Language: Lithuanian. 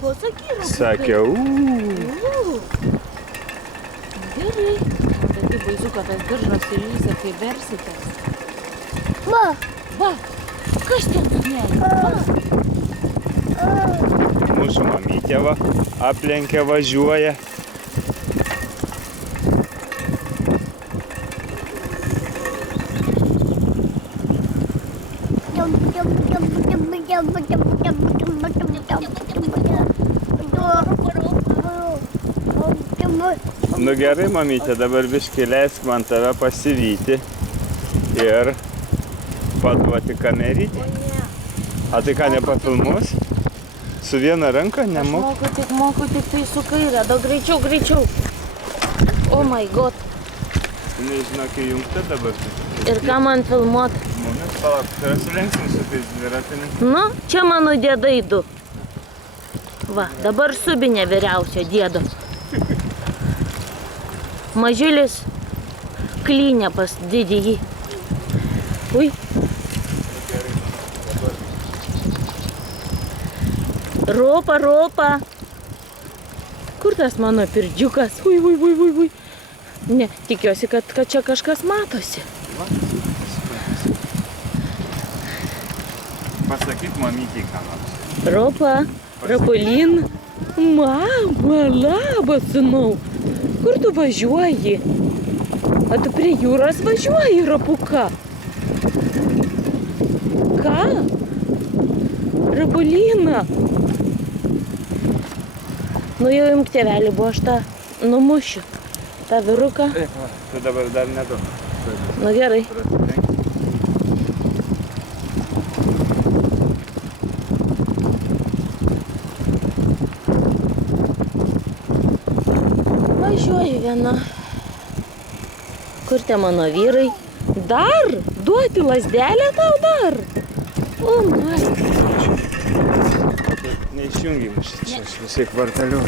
Ko sakei, Robukai? Sakė, Gerai. Bet kaip baisu, kad tas diržas įlysia, kai versitės. Va. Va, kas ten smėlė? mūsų mamytė va, aplenkia, važiuoja. Nu gerai, mamytė, dabar biškį leisk man tave pasivyti ir paduoti kamerytį. A tai ką, nepafilmuos? Su viena ranka nemoku? Moku tik tai su kairė. Daug greičiau. Oh my god. Nežinau, kai jungta dabar. Ir ką man filmuot? Mumis, palauk, tai sulenksim su tais dviratininkais. Nu, čia mano dėdai du. Va, dabar subinė vyriausio dėdo. Mažiulis klynė pas didįjį. Ui. Ropa. Kur tas mano pirdžiukas? Ui. Ne, tikiuosi, kad čia kažkas matosi. Pasakyk mamytei ką nors. Ropa, Rapolin. Mama, labas, sūnau. Kur tu važiuoji? A tu prie jūros važiuoji, Rapuka? Ką? Rapolina. Nu jau imk tėvelį, buvo aš tą numušiu. tą vyruką. Tu dabar dar nedaug. Nu gerai. Važiuoju viena. Kur tie mano vyrai? Dar? Duoti lazdelę tau dar? O, mai. Neišjungiam čia, aš visai kvartaliu.